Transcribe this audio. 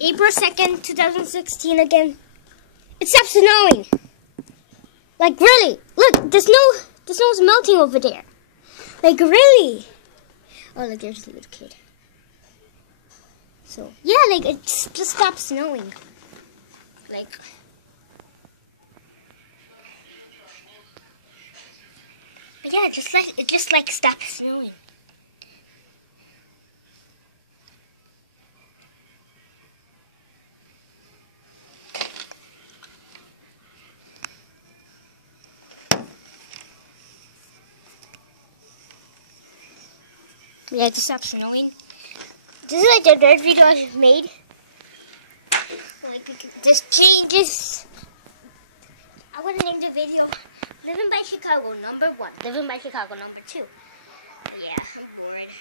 April 2nd, 2016 again. It stopped snowing. Like really. Look, the snow's melting over there. Like really. Oh, look, there's a little kid. So, yeah, like it just stopped snowing. Like yeah, it just like stopped snowing. Yeah, it just stopped snowing. This is like the third video I've made. Like, this changes. I would name the video Living by Chicago #1, Living by Chicago #2. Yeah, I'm bored.